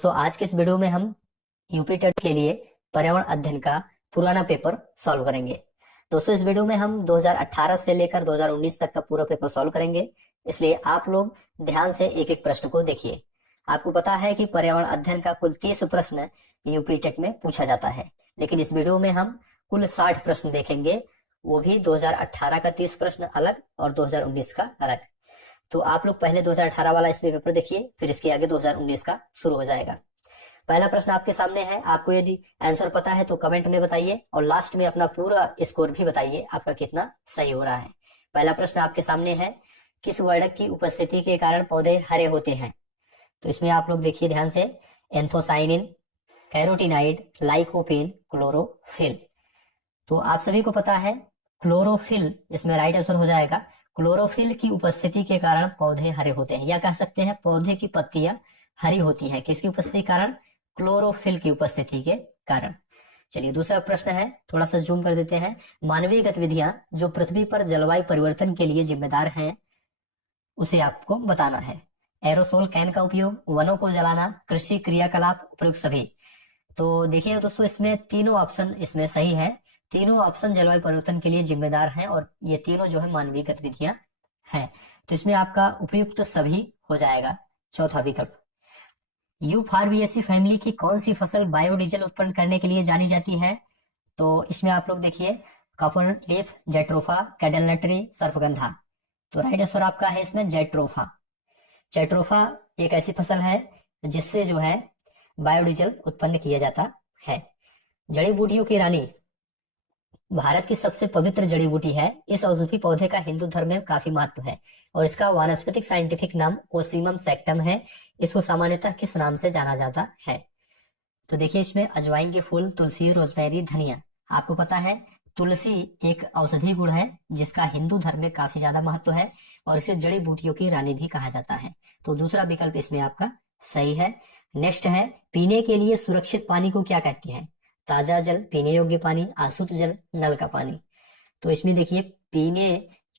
दोस्तों आज के इस वीडियो में हम यूपी टेट के लिए पर्यावरण अध्ययन का पुराना पेपर सॉल्व करेंगे। दोस्तों इस वीडियो में हम 2018 से लेकर 2019 तक का पूरा पेपर सॉल्व करेंगे, इसलिए आप लोग ध्यान से एक एक प्रश्न को देखिए। आपको पता है कि पर्यावरण अध्ययन का कुल 30 प्रश्न यूपी टेट में पूछा जाता है, लेकिन इस वीडियो में हम कुल 60 प्रश्न देखेंगे, वो भी 2018 का 30 प्रश्न अलग और 2019 का अलग। तो आप लोग पहले 2018 वाला इसमें पेपर देखिए, फिर इसके आगे 2019 का शुरू हो जाएगा। पहला प्रश्न आपके सामने है, आपको यदि आंसर पता है तो कमेंट में बताइए और लास्ट में अपना पूरा स्कोर भी बताइए आपका कितना सही हो रहा है। पहला प्रश्न आपके सामने है, किस वर्णक की उपस्थिति के कारण पौधे हरे होते हैं? तो इसमें आप लोग देखिए ध्यान से, एंथोसाइनिन, कैरोटीनाइड, लाइकोपीन, क्लोरोफिल। तो आप सभी को पता है क्लोरोफिल इसमें राइट आंसर हो जाएगा। क्लोरोफिल की उपस्थिति के कारण पौधे हरे होते हैं, या कह सकते हैं पौधे की पत्तियां हरी होती हैं। किसकी उपस्थिति के कारण? क्लोरोफिल की उपस्थिति के कारण। चलिए दूसरा प्रश्न है, थोड़ा सा जूम कर देते हैं। मानवीय गतिविधियां जो पृथ्वी पर जलवायु परिवर्तन के लिए जिम्मेदार हैं, उसे आपको बताना है। एरोसोल कैन का उपयोग, वनों को जलाना, कृषि क्रियाकलाप, उपयुक्त सभी। तो देखिए दोस्तों इसमें तीनों ऑप्शन इसमें सही है। तीनों ऑप्शन जलवायु परिवर्तन के लिए जिम्मेदार हैं और ये तीनों जो है मानवीय गतिविधियां हैं। तो इसमें आपका उपयुक्त सभी हो जाएगा, चौथा विकल्प। यूफॉर्बिएसी फैमिली की कौन सी फसल बायोडीजल उत्पन्न करने के लिए जानी जाती है? तो इसमें आप लोग देखिए, कॉपर लीफ, जेट्रोफा, कैडेलनट्री, सर्पगंधा। तो राइट आंसर आपका है इसमें जेट्रोफा। जेट्रोफा एक ऐसी फसल है जिससे जो है बायोडीजल उत्पन्न किया जाता है। जड़ी बूटियों की रानी भारत की सबसे पवित्र जड़ी बूटी है। इस औषधि पौधे का हिंदू धर्म में काफी महत्व है और इसका वानस्पतिक साइंटिफिक नाम ओसीमम सैक्टम है। इसको सामान्यतः किस नाम से जाना जाता है? तो देखिए इसमें अजवाइन के फूल, तुलसी, रोजमेरी, धनिया। आपको पता है तुलसी एक औषधि गुण है जिसका हिंदू धर्म में काफी ज्यादा महत्व है और इसे जड़ी बूटियों की रानी भी कहा जाता है। तो दूसरा विकल्प इसमें आपका सही है। नेक्स्ट है, पीने के लिए सुरक्षित पानी को क्या कहते हैं? ताजा जल, पीने योग्य पानी, आशुद्ध जल, नल का पानी। तो इसमें देखिए पीने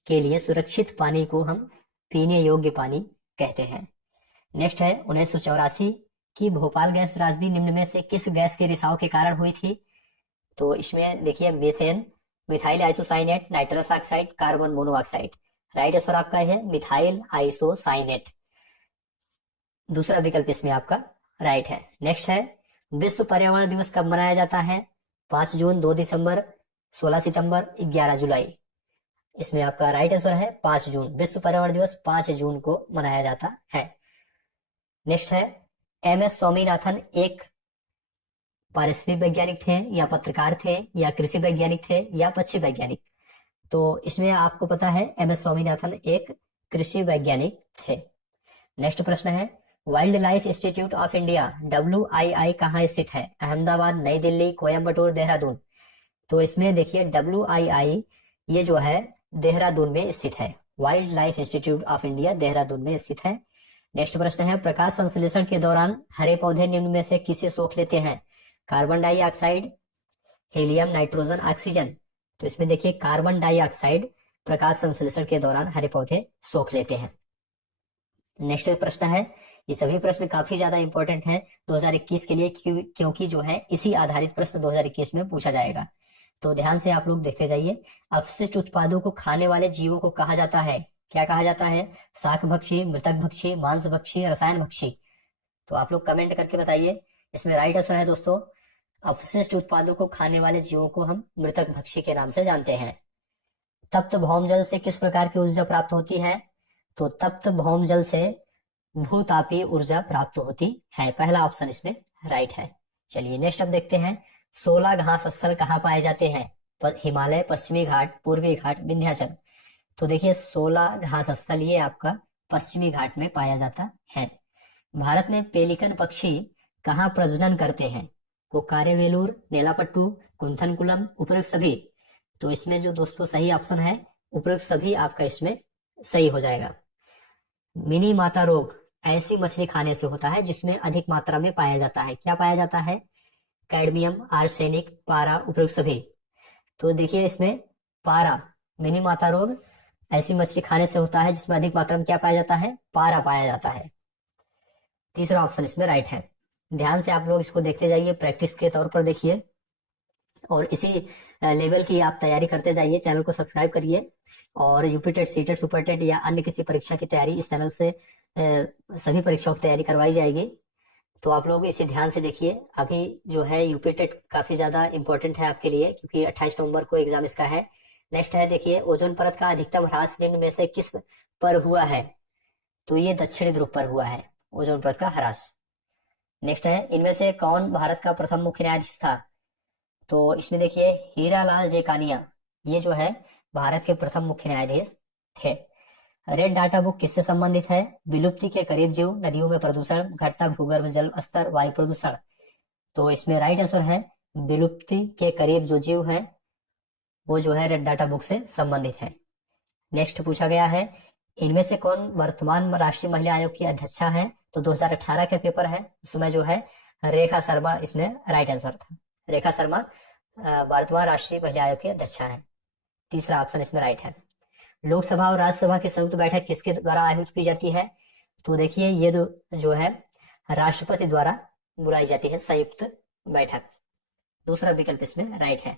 के लिए सुरक्षित पानी को हम पीने योग्य पानी कहते हैं। नेक्स्ट है, 1984 की भोपाल गैस त्रासदी निम्न में से किस गैस के रिसाव के कारण हुई थी? तो इसमें देखिए methane, methyl isocyanate, nitrous oxide, carbon monoxide. Right answer आपका है मिथाइल आइसोसाइनेट। दूसरा विकल्प इसमें आपका राइट है। नेक्स्ट है, विश्व पर्यावरण दिवस कब मनाया जाता है? 5 जून, 2 दिसंबर, 16 सितंबर, 11 जुलाई। इसमें आपका राइट आंसर है 5 जून। विश्व पर्यावरण दिवस 5 जून को मनाया जाता है। नेक्स्ट है, एमएस स्वामीनाथन एक पारिस्थितिक वैज्ञानिक थे या पत्रकार थे या कृषि वैज्ञानिक थे या पक्षी वैज्ञानिक? तो इसमें आपको पता है एमएस स्वामीनाथन एक कृषि वैज्ञानिक थे। नेक्स्ट प्रश्न है, wild life institute of India WII कहाँ स्थित है? अहमदाबाद, नई दिल्ली, कोयम्बटूर, देहरादून। तो इसमें देखिए WII ये जो है देहरादून में स्थित है। Wild life institute of India Dehradun में स्थित है। नेक्स्ट प्रश्न है, प्रकाश संश्लेषण के दौरान हरे पौधे निम्न में से किसे सोख लेते हैं? Carbon dioxide, helium, nitrogen, oxygen. तो इसमें देखिए कार्बन डाइऑक्साइड प्रकाश संश्लेषण के दौरान हरे पौधे सोख लेते हैं। नेक्स्ट प्रश्न है, ये सभी प्रश्न काफी ज्यादा इंपॉर्टेंट हैं 2021 के लिए, क्योंकि जो है इसी आधारित प्रश्न 2021 में पूछा जाएगा। तो ध्यान से आप लोग देखते जाइए। अपशिष्ट उत्पादों को खाने वाले जीवों को कहा जाता है, क्या कहा जाता है? शाक भक्षी, मृतक भक्षी, मांस भक्षी, रसायन भक्षी। तो आप लोग कमेंट करके बताइए। इसमें राइट आंसर है दोस्तों, अपशिष्ट उत्पादों को खाने वाले जीवों को हम मृतक भक्षी के नाम से जानते हैं। तप्त भौम जल से किस प्रकार की ऊर्जा प्राप्त होती है? तो तप्त भौम जल से भूतापीय ऊर्जा प्राप्त होती है। पहला ऑप्शन इसमें राइट है। चलिए नेक्स्ट अब देखते हैं, 16 घास स्थल कहाँ पाए जाते हैं? हिमालय, पश्चिमी घाट, पूर्वी घाट, विंध्याचल। तो देखिए 16 घास स्थल ये आपका पश्चिमी घाट में पाया जाता है। भारत में पेलिकन पक्षी कहाँ प्रजनन करते हैं? कोकारे वेलूर, नेलापट्टू, कुंथनकुलम, उपयुक्त सभी। तो इसमें जो दोस्तों सही ऑप्शन है उपयुक्त सभी आपका इसमें सही हो जाएगा। मिनी माता रोग ऐसी मछली खाने से होता है जिसमें अधिक मात्रा में पाया जाता है, क्या पाया जाता है? कैडमियम, आर्सेनिक, पारा, उपयुक्त सभी। तो देखिए इसमें पारा, मिनी माता रोग ऐसी मछली खाने से होता है जिसमें अधिक मात्रा में क्या पाया जाता है? पारा पाया जाता है। तीसरा ऑप्शन इसमें राइट है। ध्यान से आप लोग इसको देखते जाइए, प्रैक्टिस के तौर पर देखिए और इसी लेवल की आप तैयारी करते जाइए। चैनल को सब्सक्राइब करिए और UP TET, C TET, super TET या अन्य किसी परीक्षा की तैयारी इस चैनल से सभी परीक्षाओं की तैयारी करवाई जाएगी। तो आप लोग इसे ध्यान से देखिए। अभी जो है यूपी टेट काफी ज्यादा इंपॉर्टेंट है आपके लिए, क्योंकि 28 नवंबर को एग्जाम इसका है। नेक्स्ट है देखिए, ओजोन परत का अधिकतम ह्रास निम्न में से किस पर हुआ है? तो ये दक्षिणी ध्रुव पर हुआ है ओजोन परत का ह्रास। नेक्स्ट है, इनमें से कौन भारत का प्रथम मुख्य न्यायाधीश था? तो इसमें देखिए, हीरालाल जेकानिया ये जो है भारत के प्रथम मुख्य न्यायाधीश थे। रेड डाटा बुक किससे संबंधित है? विलुप्ति के करीब जीव, नदियों में प्रदूषण, घटता भूगर्भ जल स्तर, वायु प्रदूषण। तो इसमें राइट आंसर है विलुप्ति के करीब जो जीव है वो जो है रेड डाटा बुक से संबंधित है। नेक्स्ट पूछा गया है, इनमें से कौन वर्तमान राष्ट्रीय महिला आयोग की अध्यक्षा है? तो 2018 का पेपर है, उसमें जो है रेखा शर्मा इसमें राइट आंसर था। रेखा शर्मा वर्तमान राष्ट्रीय महिला आयोग की अध्यक्षा है। तीसरा ऑप्शन इसमें राइट है। लोकसभा और राज्यसभा की संयुक्त बैठक किसके द्वारा आयोजित की जाती है? तो देखिए, ये जो है राष्ट्रपति द्वारा बुलाई जाती है संयुक्त बैठक। दूसरा विकल्प इसमें राइट है।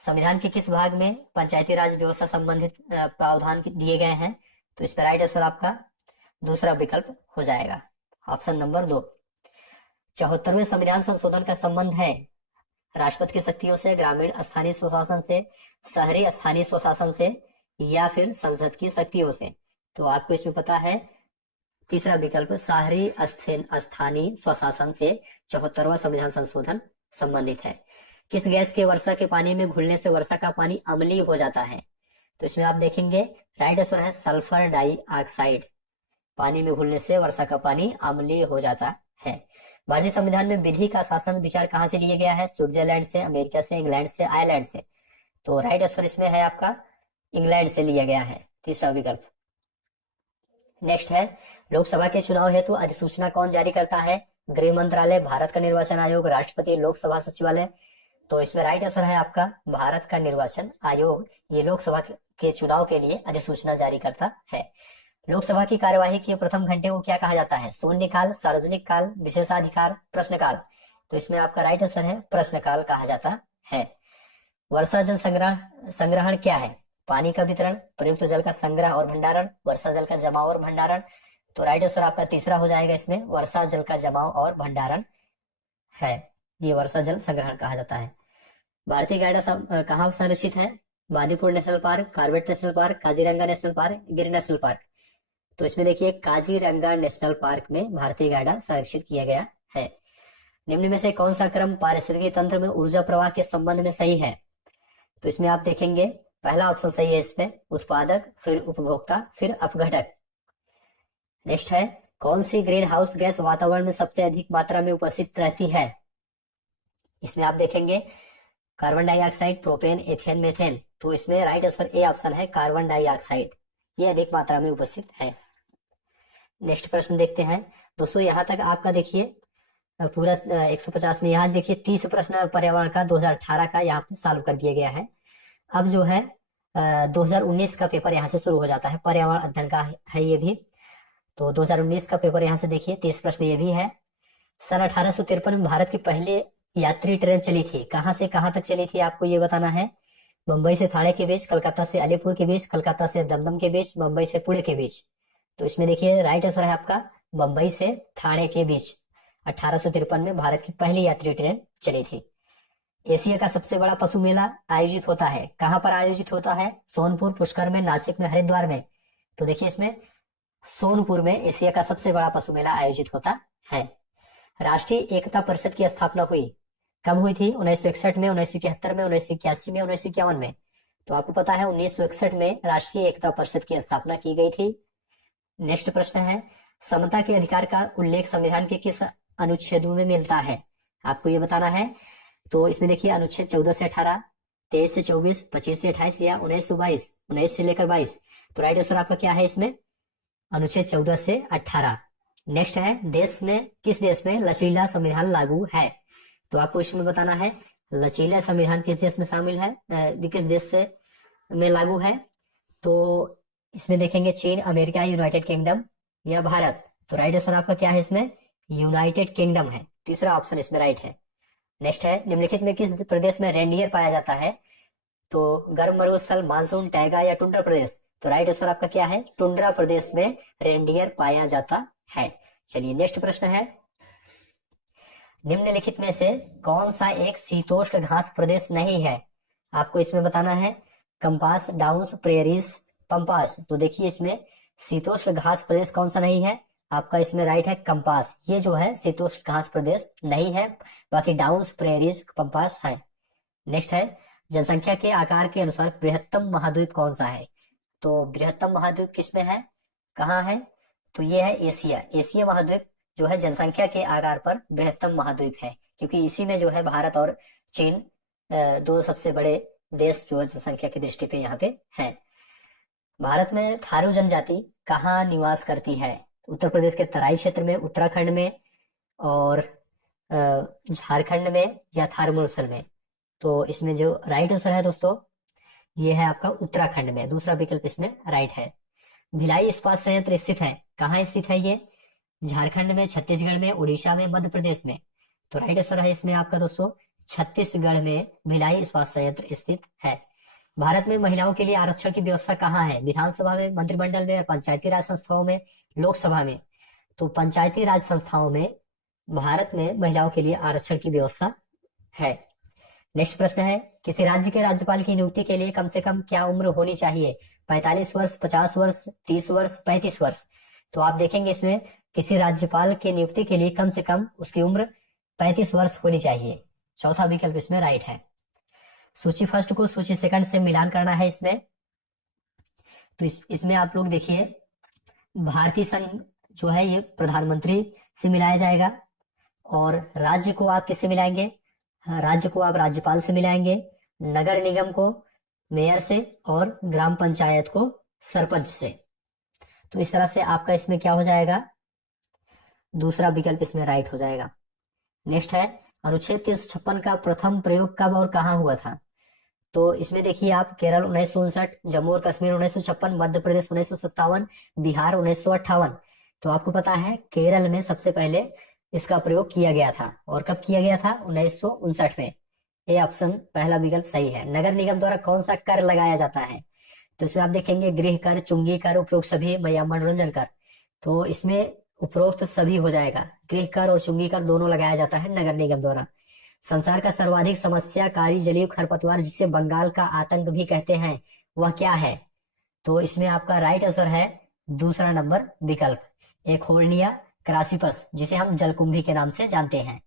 संविधान के किस भाग में पंचायती राज व्यवस्था संबंधित प्रावधान दिए गए हैं? तो इस पर राइट आंसर आपका दूसरा विकल्प हो जाएगा, ऑप्शन नंबर 2। 74वें संविधान संशोधन का संबंध है राष्ट्रपति की शक्तियों से, ग्रामीण स्थानीय स्वशासन से, शहरी स्थानीय स्वशासन से या फिर संसद की शक्तियों से? तो आपको इसमें पता है तीसरा विकल्प शहरी स्थानीय स्वशासन से 74वां संविधान संशोधन संबंधित है। किस गैस के वर्षा के पानी में घुलने से वर्षा का पानी अम्लीय हो जाता है? तो इसमें आप देखेंगे राइट आंसर है सल्फर डाइऑक्साइड। पानी में घुलने से वर्षा का पानी अम्लीय हो जाता है। भारतीय संविधान में विधि का शासन विचार कहां से लिया गया है? स्विट्जरलैंड से, अमेरिका से, इंग्लैंड से, आयरलैंड से? तो राइट आंसर इसमें है आपका इंग्लैंड से लिया गया है, तीसरा विकल्प। नेक्स्ट है, लोकसभा के चुनाव हेतु अधिसूचना कौन जारी करता है? गृह मंत्रालय, भारत का निर्वाचन आयोग, राष्ट्रपति, लोकसभा सचिवालय? तो इसमें राइट आंसर है आपका भारत का निर्वाचन आयोग। ये लोकसभा के चुनाव के लिए अधिसूचना जारी करता है। लोकसभा की कार्यवाही के प्रथम घंटे को क्या कहा जाता है? शून्यकाल, सार्वजनिक काल, विशेषाधिकार, प्रश्नकाल? तो इसमें आपका राइट आंसर है प्रश्नकाल कहा जाता है। वर्षा जल संग्रहण क्या है? पानी का वितरण, प्रयुक्त जल का संग्रह और भंडारण, वर्षा जल का जमाव और भंडारण? तो राइट आंसर आपका तीसरा हो जाएगा, इसमें वर्षा जल का जमाव और भंडारण है। ये वर्षा जल संग्रहण कहा जाता है। भारतीय गैंडा कहाँ संरक्षित है? Bandipur national park, Corbett national park, Kaziranga national park, गिर नेशनल पार्क? तो इसमें देखिए काजीरंगा नेशनल पार्क में भारतीय गैंडा संरक्षित किया गया है। निम्न में से कौन सा क्रम पारिस्थितिकी तंत्र में ऊर्जा प्रवाह के संबंध में सही है? तो इसमें आप देखेंगे पहला ऑप्शन सही है, इसमें उत्पादक, फिर उपभोक्ता, फिर अपघटक। नेक्स्ट है, कौन सी ग्रीन हाउस गैस वातावरण में सबसे अधिक मात्रा में उपस्थित रहती है? इसमें आप देखेंगे carbon dioxide, propane, ethane, methane? तो इसमें राइट आंसर ए ऑप्शन है कार्बन डाइऑक्साइड, ये अधिक मात्रा में उपस्थित है। नेक्स्ट प्रश्न देखते हैं दोस्तों। यहाँ तक आपका देखिए पूरा 150 में, यहाँ देखिए 30 प्रश्न पर्यावरण का 2018 का यहाँ पे सॉल्व कर दिया गया है। अब जो है 2019 का पेपर यहाँ से शुरू हो जाता है, पर्यावरण अध्ययन का है ये भी। तो 2019 का पेपर यहाँ से देखिए 30 प्रश्न ये भी है। सन 1853 में भारत की पहले यात्री ट्रेन चली थी, कहाँ से कहाँ तक चली थी आपको ये बताना है। मुंबई से थाने के बीच, कलकत्ता से अलीपुर के बीच, कलकत्ता से दमदम के बीच, मुंबई से पुणे के बीच? तो इसमें देखिए राइट आंसर है आपका मुंबई से थाने के बीच 1853 में भारत की पहली यात्री ट्रेन चली थी। एशिया का सबसे बड़ा पशु मेला आयोजित होता है, कहाँ पर आयोजित होता है? सोनपुर, पुष्कर में, नासिक में, हरिद्वार में? तो देखिए इसमें सोनपुर में एशिया का सबसे बड़ा पशु मेला आयोजित होता है। राष्ट्रीय एकता परिषद की स्थापना हुई कब हुई थी? 1961 में, 1971 में, 1981 में, 1951 में? तो आपको पता है 1961 में राष्ट्रीय एकता परिषद की स्थापना की गई थी। नेक्स्ट प्रश्न है, समता के अधिकार का उल्लेख संविधान के किस अनुच्छेदों में मिलता है? आपको ये बताना है। तो इसमें देखिए अनुच्छेद 14 से 18, 23 से 24, 25 से 28 या 19 से 22, 19 से लेकर 22? तो राइट आंसर आपका क्या है इसमें? अनुच्छेद 14 से 18। नेक्स्ट है, किस देश में लचीला संविधान लागू है? तो आपको इसमें बताना है लचीला संविधान किस देश में शामिल है, किस देश से में लागू है? तो इसमें देखेंगे चीन, अमेरिका, यूनाइटेड किंगडम या भारत? तो राइट आंसर आपका क्या है इसमें? यूनाइटेड किंगडम है। तीसरा ऑप्शन इसमें राइट है। नेक्स्ट है, निम्नलिखित में किस प्रदेश में रेंडियर पाया जाता है? तो गर्म मरुस्थल, मानसून, टैगा या टुंड्रा प्रदेश? तो राइट आंसर आपका क्या है? टुंड्रा प्रदेश में रेंडियर पाया जाता है। चलिए नेक्स्ट प्रश्न है, निम्नलिखित में से कौन सा एक शीतोष्ण घास प्रदेश नहीं है? आपको इसमें बताना है। Compass, downs, prairies, pampas. तो देखिए इसमें शीतोष्ण घास प्रदेश कौन सा नहीं है? आपका इसमें राइट है कंपास। ये जो है शीतोष्ण घास प्रदेश नहीं है, बाकी डाउन्स, प्रेरीज, पंपास है। नेक्स्ट है, जनसंख्या के आकार के अनुसार बृहत्तम महाद्वीप कौन सा है? तो बृहत्तम महाद्वीप किसमें है, कहाँ है? तो ये है एशिया। एशिया महाद्वीप जो है जनसंख्या के आधार पर बृहत्तम महाद्वीप है, क्योंकि इसी में जो है भारत और चीन दो सबसे बड़े देश जो है जनसंख्या की दृष्टि पे यहाँ पे है। भारत में थारू जनजाति कहाँ निवास करती है? उत्तर प्रदेश के तराई क्षेत्र में, उत्तराखंड में और झारखंड में या थार मरुस्थल में? तो इसमें जो राइट आंसर है दोस्तों, ये है आपका उत्तराखंड में। दूसरा विकल्प इसमें राइट है। भिलाई इस्पात संयंत्र स्थित है, कहाँ स्थित है ये? झारखंड में, छत्तीसगढ़ में, उड़ीसा में, मध्य प्रदेश में? तो राइट आंसर है इसमें आपका दोस्तों छत्तीसगढ़ में भिलाई इस्पात संयंत्र स्थित है। भारत में महिलाओं के लिए आरक्षण की व्यवस्था कहाँ है? विधानसभा में, मंत्रिमंडल में, पंचायती राज संस्थाओं में, लोकसभा में? तो पंचायती राज संस्थाओं में भारत में महिलाओं के लिए आरक्षण की व्यवस्था है। नेक्स्ट प्रश्न है, किसी राज्य के राज्यपाल की नियुक्ति के लिए कम से कम क्या उम्र होनी चाहिए? 45 वर्ष, 50 वर्ष, 30 वर्ष, 35 वर्ष? तो आप देखेंगे इसमें किसी राज्यपाल की नियुक्ति के लिए कम से कम उसकी उम्र 35 वर्ष होनी चाहिए। चौथा विकल्प इसमें राइट है। सूची फर्स्ट को सूची सेकंड से मिलान करना है इसमें। तो इसमें आप लोग देखिए, भारतीय संघ जो है ये प्रधानमंत्री से मिलाया जाएगा, और राज्य को आप किससे मिलाएंगे? राज्य को आप राज्यपाल से मिलाएंगे, नगर निगम को मेयर से, और ग्राम पंचायत को सरपंच से। तो इस तरह से आपका इसमें क्या हो जाएगा? दूसरा विकल्प इसमें राइट हो जाएगा। नेक्स्ट है, अनुच्छेद 356 का प्रथम प्रयोग कब और कहां हुआ था? तो इसमें देखिए आप, केरल 1959, जम्मू और कश्मीर 1956, मध्य प्रदेश 1957, बिहार 1958। तो आपको पता है केरल में सबसे पहले इसका प्रयोग किया गया था, और कब किया गया था? 1959 में। ये ऑप्शन पहला विकल्प सही है। नगर निगम द्वारा कौन सा कर लगाया जाता है? तो इसमें आप देखेंगे गृह कर, चुंगी कर, उपरोक्त सभी या मनोरंजन कर। तो इसमें उपरोक्त सभी हो जाएगा। गृह कर और चुंगी कर दोनों लगाया जाता है नगर निगम द्वारा। संसार का सर्वाधिक समस्याकारी जलीय खरपतवार जिसे बंगाल का आतंक भी कहते हैं, वह क्या है? तो इसमें आपका राइट आंसर है दूसरा नंबर विकल्प, एखोर्निया क्रासिपस, जिसे हम जलकुंभी के नाम से जानते हैं।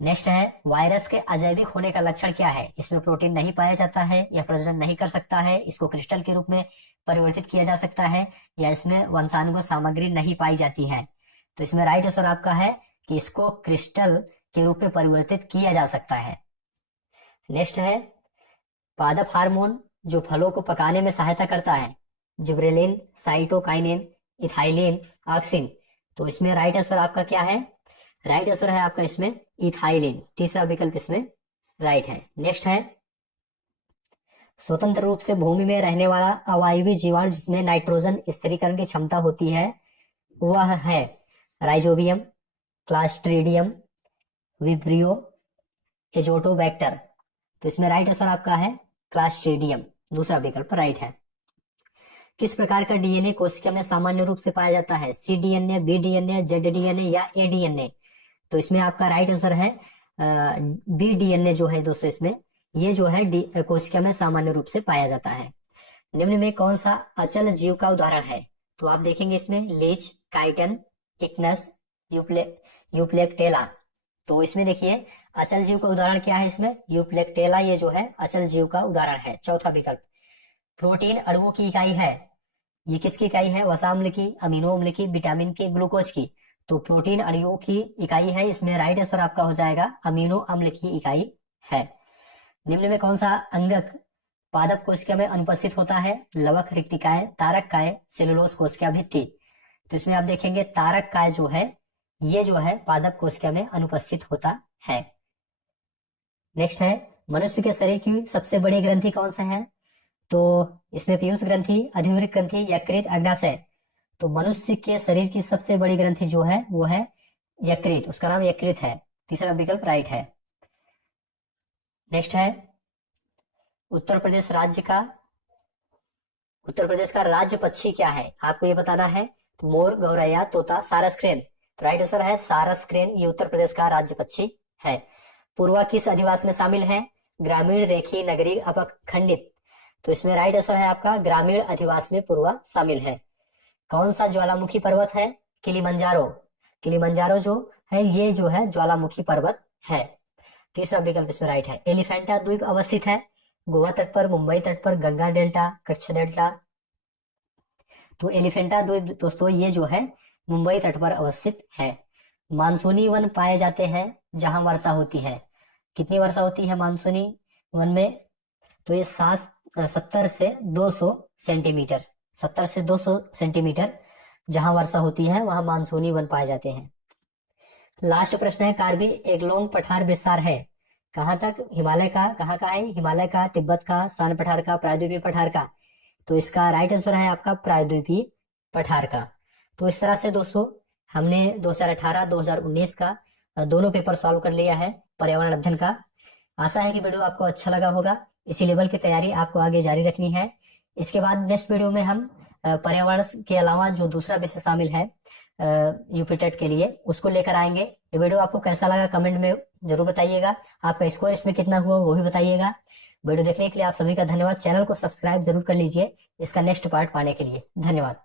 नेक्स्ट है, वायरस के अजैविक होने का लक्षण क्या है? इसमें प्रोटीन नहीं पाया जाता है, या प्रजनन नहीं कर सकता है, इसको क्रिस्टल के रूप में परिवर्तित किया जा सकता है, या इसमें वंशानुगत सामग्री नहीं पाई जाती है? तो इसमें राइट आंसर आपका है कि इसको क्रिस्टल के रूप में परिवर्तित किया जा सकता है। नेक्स्ट है, पादप हार्मोन जो फलों को पकाने में सहायता करता है, जिब्रेलिन, साइटोकाइनिन, इथाइलिन, ऑक्सिन। तो इसमें राइट आंसर आपका क्या है? राइट आंसर है आपका इसमें इथाइलिन। तीसरा विकल्प इसमें राइट है। नेक्स्ट है, स्वतंत्र रूप से भूमि में रहने वाला अवायवीय जीवाणु जिसमें नाइट्रोजन स्थिरीकरण की क्षमता होती है, वह है राइजोबियम, क्लास्ट्रीडियम, विब्रियो, एजोटोबैक्टर। तो इसमें राइट आंसर आपका है क्लास्ट्रीडियम। दूसरा विकल्प राइट है। किस प्रकार का डीएनए कोशिका में सामान्य रूप से पाया जाता है? C DNA, B DNA, Z DNA या ए डीएनए? तो इसमें आपका राइट आंसर है बी डीएनए जो है दोस्तों, इसमें ये जो है कोशिका में सामान्य रूप से पाया जाता है। निम्न में कौन सा अचल जीव का उदाहरण है? तो आप देखेंगे इसमें लीच, काइटन, इक्नस, यूप्लेक्टेला। तो इसमें देखिए अचल जीव का उदाहरण क्या है? इसमें यूप्लेक्टेला ये जो है अचल जीव का उदाहरण है। चौथा विकल्प, प्रोटीन अणुओं की इकाई है, ये किसकी इकाई है? वसाम्ल की, अमीनो अम्ल की, विटामिन की, ग्लूकोज की। तो प्रोटीन अणुओं की इकाई है, इसमें राइट आंसर आपका हो जाएगा अमीनो अम्ल की इकाई है। निम्न में कौन सा अंगक पादप कोशिका में अनुपस्थित होता है? लवक, रिक्तिकाय, तारक काय, सेलुलोज कोशिका भित्ति। तो इसमें आप देखेंगे तारक काय जो है ये जो है पादप कोशिका में अनुपस्थित होता है। नेक्स्ट है, मनुष्य के शरीर की सबसे बड़ी ग्रंथि कौन सा है? तो इसमें पीयूष ग्रंथि, अधिवृक्क ग्रंथि, यकृत, अग्नाशय। तो मनुष्य के शरीर की सबसे बड़ी ग्रंथि जो है वो है यकृत, उसका नाम यकृत है। तीसरा विकल्प राइट है। नेक्स्ट है उत्तर प्रदेश राज्य का, उत्तर प्रदेश का राज्य पक्षी क्या है, आपको ये बताना है। तो मोर, गौरैया, तोता, सारस, क्रेन। तो राइट आंसर है सारस क्रेन, ये उत्तर प्रदेश का राज्य पक्षी है। पूर्वा किस अधिवास में शामिल है, ग्रामीण, रेखीय, नगरीय, अपखंडित। तो इसमें राइट आंसर है आपका ग्रामीण अधिवास में पूर्वा शामिल है। कौन सा ज्वालामुखी पर्वत है, किलिमंजारो। किलिमंजारो जो है ये जो है ज्वालामुखी पर्वत है। तीसरा विकल्प इसमें राइट है। एलिफेंटा द्वीप अवस्थित है गोवा तट पर, मुंबई तट पर, गंगा डेल्टा, कच्छ डेल्टा। तो एलिफेंटा द्वीप दोस्तों ये जो है मुंबई तट पर अवस्थित है। मानसूनी वन पाए जाते हैं जहां वर्षा होती है। कितनी वर्षा होती है मानसूनी वन में, तो ये 70 से 200 सेंटीमीटर, 70 से 200 सेंटीमीटर जहां वर्षा होती है वहां मानसूनी वन पाए जाते हैं। लास्ट प्रश्न है, कार्बी एंगलोंग पठार विस्तार है कहां तक, हिमालय का, कहां का है, हिमालय का, तिब्बत का, सान पठार का, प्रायद्वीपीय पठार का। तो इसका राइट आंसर है आपका प्रायद्वीपीय पठार का। तो इस तरह से दोस्तों हमने 2018-2019 का दोनों पेपर सॉल्व कर लिया है पर्यावरण अध्ययन का। आशा है कि वीडियो आपको अच्छा लगा होगा। इसी लेवल की तैयारी आपको आगे जारी रखनी है। इसके बाद नेक्स्ट वीडियो में हम पर्यावरण के अलावा जो दूसरा विषय शामिल है यूपी टेट के लिए उसको लेकर आएंगे। ये वीडियो आपको कैसा लगा कमेंट में जरूर बताइएगा। आपका स्कोर इसमें कितना हुआ वो भी बताइएगा। वीडियो देखने के लिए आप सभी का धन्यवाद। चैनल को सब्सक्राइब जरूर कर लीजिए इसका नेक्स्ट पार्ट पाने के लिए। धन्यवाद।